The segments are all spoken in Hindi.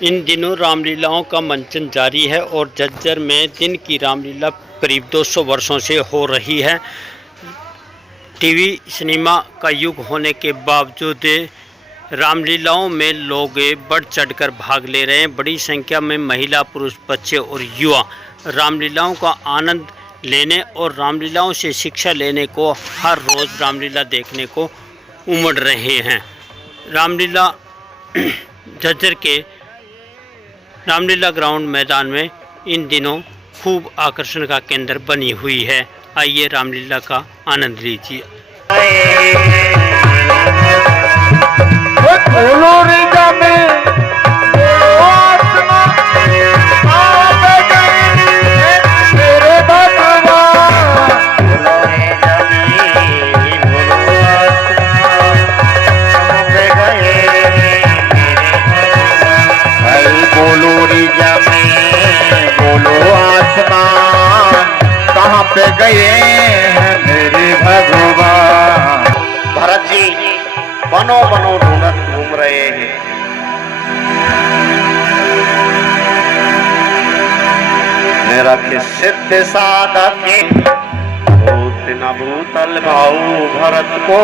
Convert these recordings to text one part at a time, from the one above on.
इन दिनों रामलीलाओं का मंचन जारी है और झज्जर में दिन की रामलीला करीब 200 वर्षों से हो रही है। टीवी सिनेमा का युग होने के बावजूद रामलीलाओं में लोग बढ़ चढ़कर भाग ले रहे हैं। बड़ी संख्या में महिला, पुरुष, बच्चे और युवा रामलीलाओं का आनंद लेने और रामलीलाओं से शिक्षा लेने को हर रोज़ रामलीला देखने को उमड़ रहे हैं। रामलीला झज्जर के रामलीला ग्राउंड मैदान में इन दिनों खूब आकर्षण का केंद्र बनी हुई है। आइए रामलीला का आनंद लीजिए। पे गए हैं मेरे भगवान। भरत जी बनो बनो ढूंढत घूम रहे हैं। मेरा के सिद्ध साधक भूत न भूतल भाऊ भरत को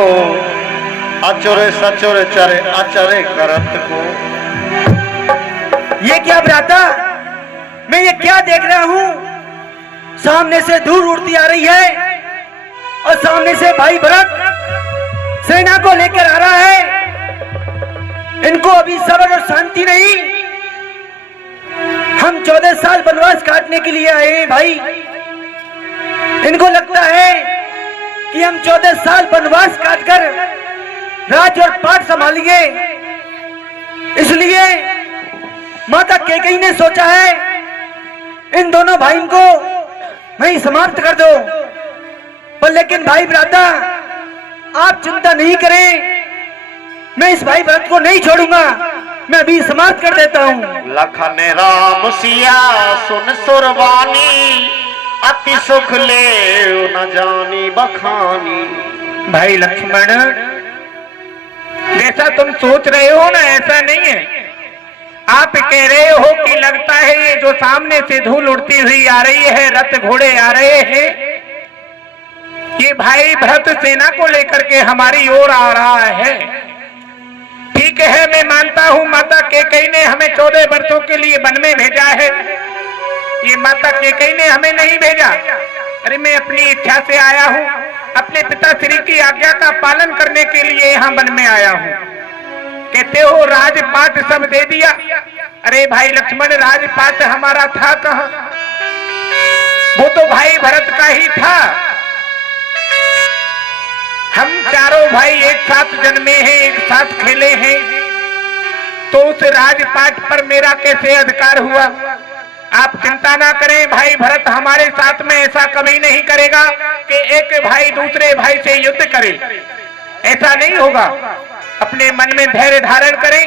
अचुर सचुर चरे अचरे करत को। ये क्या भ्राता, मैं ये क्या देख रहा हूँ? सामने से धूल उड़ती आ रही है और सामने से भाई भरत सेना को लेकर आ रहा है। इनको अभी सब्र और शांति नहीं। हम 14 साल वनवास काटने के लिए आए हैं भाई। इनको लगता है कि हम 14 साल वनवास काटकर राज और पाठ संभालेंगे, इसलिए माता कैकेयी ने सोचा है इन दोनों भाइयों को नहीं समाप्त कर दो। पर लेकिन भाई भ्राता, आप चिंता नहीं करें, मैं इस भाई भरत को नहीं छोड़ूंगा, मैं अभी समाप्त कर देता हूँ। लखन राम सिया सुन सुरवानी अति सुख ले न जानी बखानी। भाई लक्ष्मण, जैसा तुम सोच रहे हो ना ऐसा नहीं है। आप कह रहे हो कि लगता है ये जो सामने से धूल उड़ती हुई आ रही है, रथ घोड़े आ रहे हैं, ये भाई भरत सेना को लेकर के हमारी ओर आ रहा है। ठीक है, मैं मानता हूँ माता कैकेयी ने हमें 14 वर्षों के लिए वन में भेजा है। ये माता कैकेयी ने हमें नहीं भेजा। अरे मैं अपनी इच्छा से आया हूँ, अपने पिताश्री की आज्ञा का पालन करने के लिए यहाँ वन में आया हूँ। कहते हो राजपाट सब दे दिया। अरे भाई लक्ष्मण, राजपाट हमारा था कहाँ? वो तो भाई भरत का ही था। हम चारों भाई एक साथ जन्मे हैं, एक साथ खेले हैं, तो उस राजपाट पर मेरा कैसे अधिकार हुआ? आप चिंता ना करें, भाई भरत हमारे साथ में ऐसा कभी नहीं करेगा कि एक भाई दूसरे भाई से युद्ध करे। ऐसा नहीं होगा। अपने मन में धैर्य धारण करें,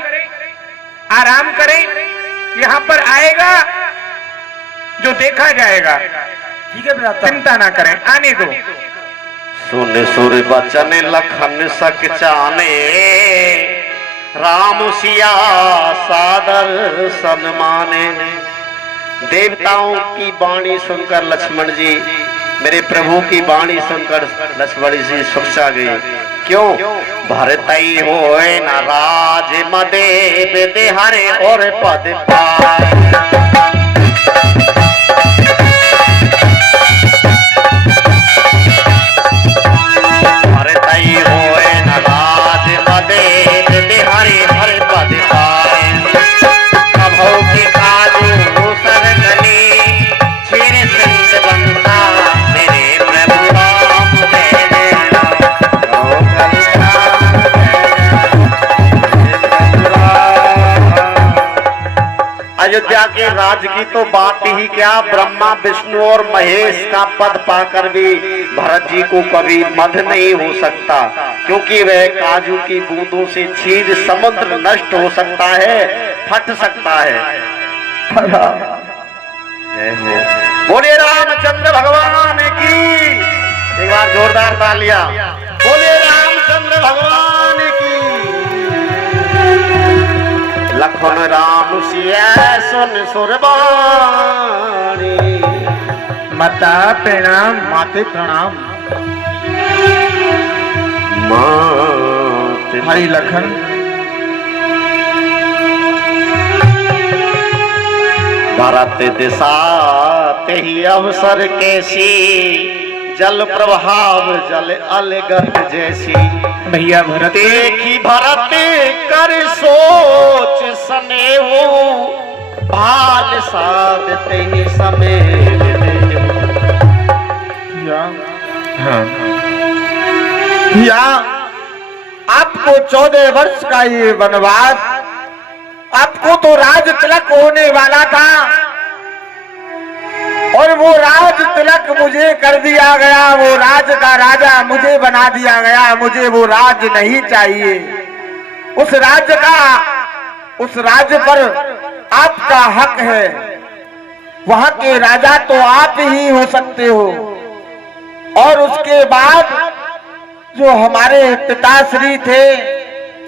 आराम करें, यहाँ पर आएगा जो देखा जाएगा। ठीक है भ्राता, चिंता ना करें, आने दो। सुन सुर बचन लखन सक चाने राम सिया सादर सन्माने। देवताओं की वाणी सुनकर लक्ष्मण जी, मेरे प्रभु की वाणी सुनकर लक्ष्मण जी सुखसा गई। क्यों? भरतई होए न राज मदे बेदे हरे और पद पाए। भरतई होए न राज मदे बेदे हरे हरे पद पाए। कभो की काजू सरगनी छीर सिंध बनता मेरे प्रभु राम अयोध्या के राज की तो बात ही क्या, ब्रह्मा विष्णु और महेश का पद पाकर भी भरत जी को कभी मध नहीं हो सकता, क्योंकि वह काजू की बूंदों से क्षीर समुद्र नष्ट हो सकता है, फट सकता है। बोले रामचंद्र भगवान की, एक बार जोरदार तालियां। बोले रामचंद्र भगवान की। लखन राम सिया सुन सुरबाणी। माता प्रणाम। माते प्रणाम। माते भाई लखन, भरत दिशा ते ही अवसर कैसी, जल प्रभाव जल अलगत जैसी। भैया भरत, देखी भरत कर सोच सनेहू, भाल साध ते ही समेत देहू। भैया आपको 14 वर्ष का ये वनवास, आपको तो राज तिलक होने वाला था और वो राज तिलक मुझे कर दिया गया, वो राज का राजा मुझे बना दिया गया। मुझे वो राज नहीं चाहिए। उस राज्य पर आपका हक है। वहां के राजा तो आप ही हो सकते हो। और उसके बाद जो हमारे पिताश्री थे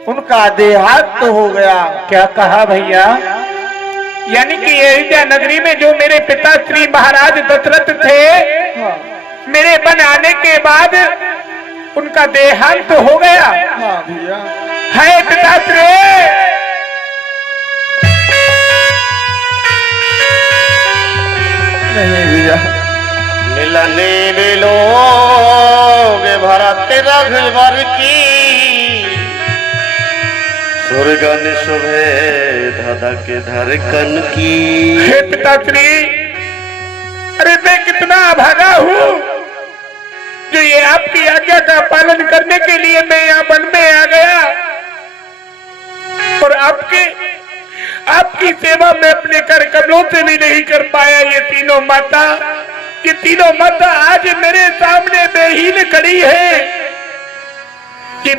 उनका देहांत तो हो गया। क्या कहा भैया? यानी कि अयोध्या नगरी में जो मेरे पिता श्री महाराज दशरथ थे, मेरे बन आने के बाद उनका देहांत तो हो गया। हाँ भैया। है पिताश्री, नहीं भैया। मिलने मिलोगे भरत रघुवर की, सुरगन सुबह धधक धड़कन की। हे पिताश्री, अरे मैं कितना अभागा हूँ जो ये आपकी आज्ञा का पालन करने के लिए मैं यहाँ वन में आ गया और आपकी सेवा में अपने कर कमलों से भी नहीं कर पाया। ये तीनों माता आज मेरे सामने बेहीन खड़ी है। ये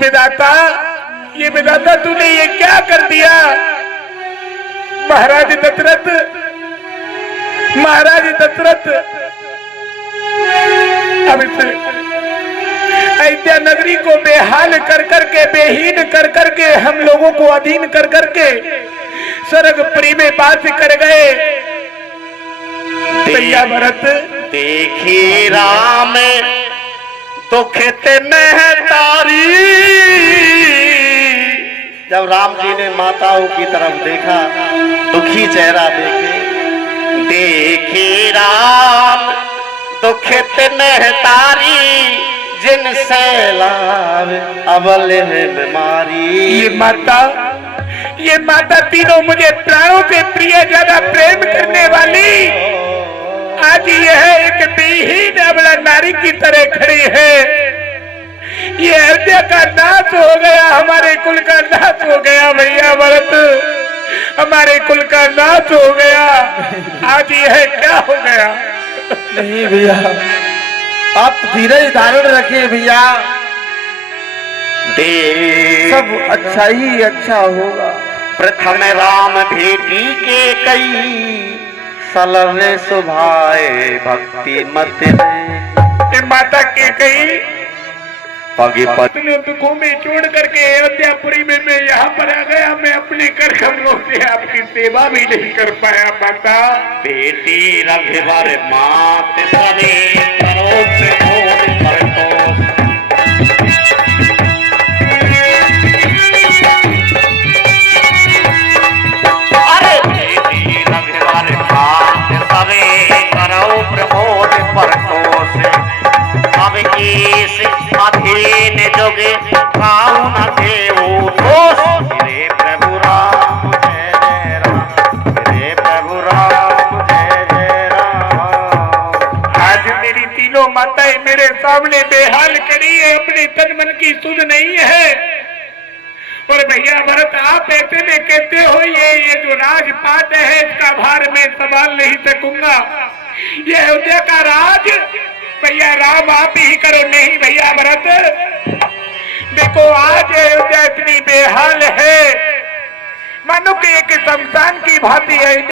विधाता तूने ये क्या कर दिया? महाराज दशरथ, अब अयोध्या नगरी को बेहाल कर करके, बेहीन कर करके, हम लोगों को अधीन कर करके स्वर्गपुरी में बात कर गए। भैया भरत, देखी राम दुखित महतारी। जब राम जी ने माताओं की तरफ देखा, दुखी चेहरा देखे, देखी राम दुखित महतारी, जिन सैलाब अबल है बीमारी। ये माता तीनों मुझे प्राणों से प्रिय, ज्यादा प्रेम करने वाली, आज यह एक बेहीन अबला नारी की तरह खड़ी है। ये अयोध्या का नाश हो गया, हमारे कुल का नाश हो गया। भैया भरत, हमारे कुल का नाश हो गया। आज यह क्या हो गया? नहीं भैया, आप धीरज धारण रखिए भैया, सब अच्छा ही अच्छा होगा। प्रथम राम भेटी के कई, सलवे सुभाए भक्ति मत माता के कई पगे अपने दुखों में छोड़ करके अयोध्यापुरी में मैं यहाँ पर आ गया। मैं अपने कर कमलों से आपकी सेवा भी नहीं कर पाया। माता बेटी रघुवर मात सरे करो अरे बेटी रघुवर मात सरे करो प्रमोद परतोष। अब इस अधीन जोगे काऊ न देवो दोष। रे प्रभु राम जय जय राम, रे प्रभु राम जय जय राम। आज मेरी तीनों माताएं मेरे सामने बेहाल खड़ी है, अपने तन मन की सुध नहीं है। और भैया भरत, आप ऐसे में कहते हो ये जो राजपाट है इसका भार मैं संभाल नहीं सकूंगा। ये अयोध्या का राज भैया राम आप ही करो। नहीं भैया भरत, देखो आज अयोध्या इतनी बेहाल है, मानो कि एक शमशान की भांति है।